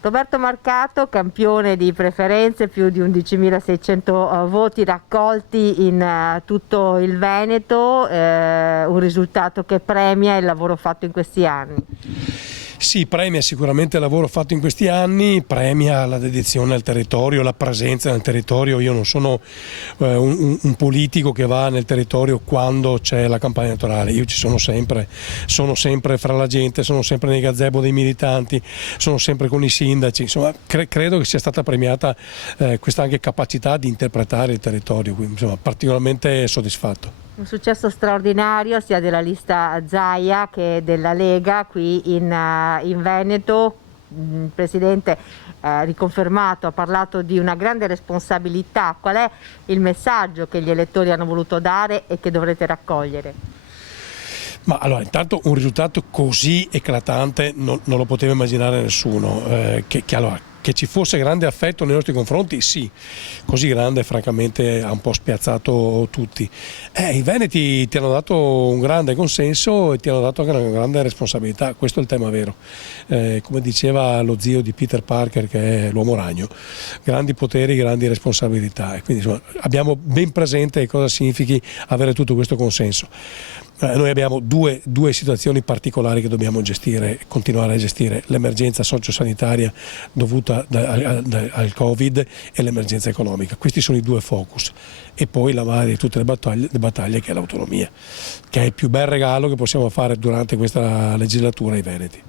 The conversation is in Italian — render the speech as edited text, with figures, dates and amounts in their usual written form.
Roberto Marcato, campione di preferenze, più di 11.600 voti raccolti in tutto il Veneto, un risultato che premia il lavoro fatto in questi anni. Sì, premia sicuramente il lavoro fatto in questi anni, premia la dedizione al territorio, la presenza nel territorio. Io non sono un politico che va nel territorio quando c'è la campagna elettorale, io ci sono sempre fra la gente, sono sempre nei gazebo dei militanti, sono sempre con i sindaci, insomma credo che sia stata premiata questa anche capacità di interpretare il territorio, quindi insomma particolarmente soddisfatto. Un successo straordinario sia della lista Zaia che della Lega qui in Veneto. Il Presidente riconfermato, ha parlato di una grande responsabilità. Qual è il messaggio che gli elettori hanno voluto dare e che dovrete raccogliere? Ma allora, intanto un risultato così eclatante non lo poteva immaginare nessuno, che ci fosse grande affetto nei nostri confronti, sì, così grande francamente ha un po' spiazzato tutti. I veneti ti hanno dato un grande consenso e ti hanno dato anche una grande responsabilità, questo è il tema vero. Come diceva lo zio di Peter Parker, che è l'uomo ragno, grandi poteri, grandi responsabilità, e quindi insomma, abbiamo ben presente cosa significhi avere tutto questo consenso. Noi abbiamo due situazioni particolari che dobbiamo gestire, continuare a gestire: l'emergenza sociosanitaria dovuta al Covid e l'emergenza economica. Questi sono i due focus, e poi la madre di tutte le battaglie che è l'autonomia, che è il più bel regalo che possiamo fare durante questa legislatura ai veneti.